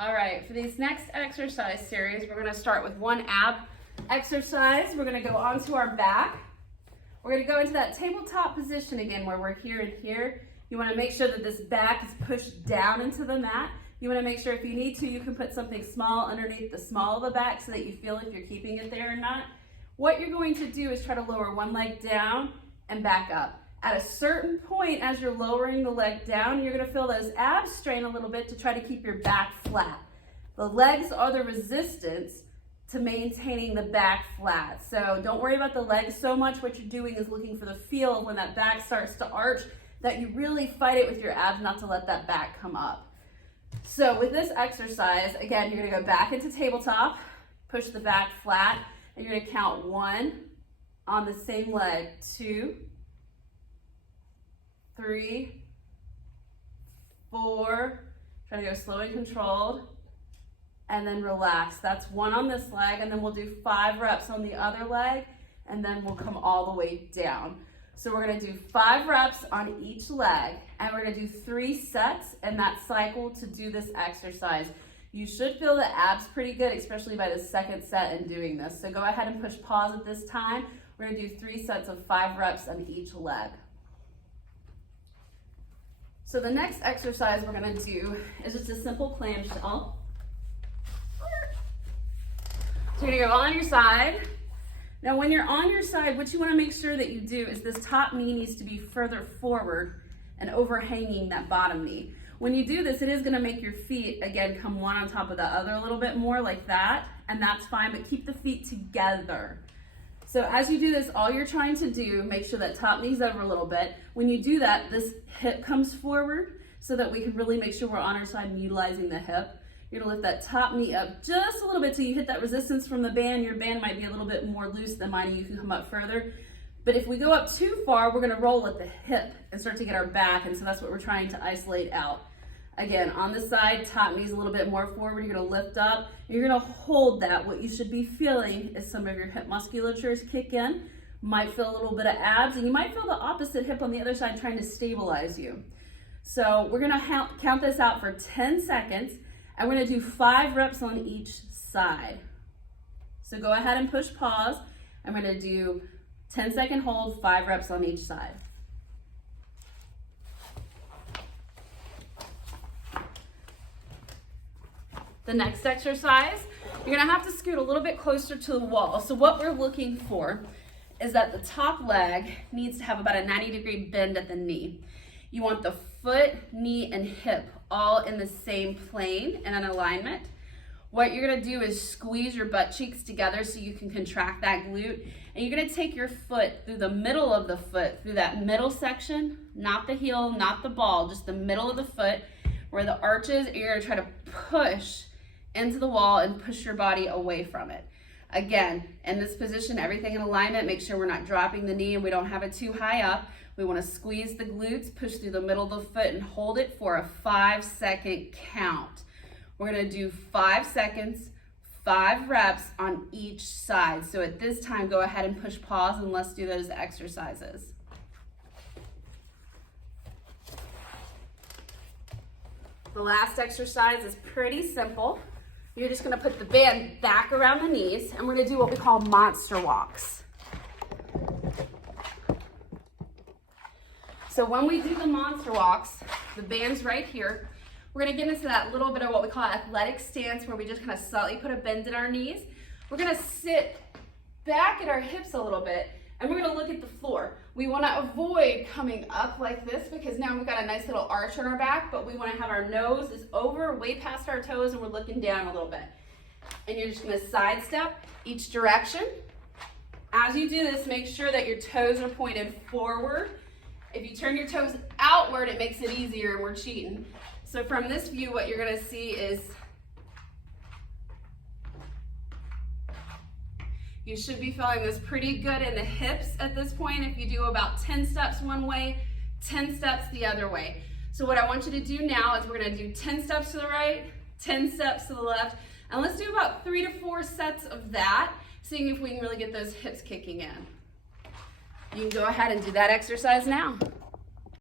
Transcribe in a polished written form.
All right, for these next exercise series, we're gonna start with one ab exercise. We're gonna go onto our back. We're gonna go into that tabletop position again where we're here and here. You wanna make sure that this back is pushed down into the mat. You wanna make sure if you need to, you can put something small underneath the small of the back so that you feel if you're keeping it there or not. What you're going to do is try to lower one leg down and back up. At a certain point, as you're lowering the leg down, you're gonna feel those abs strain a little bit to try to keep your back flat. The legs are the resistance to maintaining the back flat. So don't worry about the legs so much. What you're doing is looking for the feel when that back starts to arch, that you really fight it with your abs not to let that back come up. So with this exercise, again, you're gonna go back into tabletop, push the back flat, and you're gonna count 1 on the same leg, 2, 3, 4, try to go slow and controlled, and then relax. That's 1 on this leg, and then we'll do 5 reps on the other leg, and then we'll come all the way down. So we're gonna do 5 reps on each leg, and we're gonna do 3 sets in that cycle to do this exercise. You should feel the abs pretty good, especially by the second set in doing this. So go ahead and push pause at this time. We're gonna do 3 sets of 5 reps on each leg. So the next exercise we're gonna do is just a simple clamshell. So you're gonna go on your side. Now when you're on your side, what you wanna make sure that you do is this top knee needs to be further forward and overhanging that bottom knee. When you do this, it is gonna make your feet, again, come one on top of the other a little bit more like that, and that's fine, but keep the feet together. So as you do this, all you're trying to do, make sure that top knee's over a little bit. When you do that, this hip comes forward so that we can really make sure we're on our side and utilizing the hip. You're gonna lift that top knee up just a little bit till you hit that resistance from the band. Your band might be a little bit more loose than mine, you can come up further. But if we go up too far, we're gonna roll at the hip and start to get our back, and so that's what we're trying to isolate out. Again, on the side, top knee's a little bit more forward. You're gonna lift up, you're gonna hold that. What you should be feeling is some of your hip musculatures kick in. Might feel a little bit of abs, and you might feel the opposite hip on the other side trying to stabilize you. So we're gonna count this out for 10 seconds, and we're gonna do 5 reps on each side. So go ahead and push pause. I'm gonna do 10-second hold, 5 reps on each side. The next exercise, you're gonna have to scoot a little bit closer to the wall. So what we're looking for is that the top leg needs to have about a 90-degree bend at the knee. You want the foot, knee, and hip all in the same plane and in alignment. What you're gonna do is squeeze your butt cheeks together so you can contract that glute. And you're gonna take your foot through the middle of the foot, through that middle section, not the heel, not the ball, just the middle of the foot where the arches, and you're gonna try to push into the wall and push your body away from it. Again, in this position, everything in alignment, make sure we're not dropping the knee and we don't have it too high up. We wanna squeeze the glutes, push through the middle of the foot and hold it for a 5-second count. We're gonna do 5 seconds, 5 reps on each side. So at this time, go ahead and push pause and let's do those exercises. The last exercise is pretty simple. You're just gonna put the band back around the knees and we're gonna do what we call monster walks. So when we do the monster walks, the band's right here. We're gonna get into that little bit of what we call athletic stance where we just kind of slightly put a bend in our knees. We're gonna sit back at our hips a little bit and we're gonna look at the floor. We wanna avoid coming up like this because now we've got a nice little arch on our back, but we wanna have our nose is over, way past our toes, and we're looking down a little bit. And you're just gonna sidestep each direction. As you do this, make sure that your toes are pointed forward. If you turn your toes outward, it makes it easier and we're cheating. So from this view, what you're gonna see is you should be feeling this pretty good in the hips at this point. If you do about 10 steps one way, 10 steps the other way. So what I want you to do now is we're gonna do 10 steps to the right, 10 steps to the left, and let's do about 3 to 4 sets of that, seeing if we can really get those hips kicking in. You can go ahead and do that exercise now.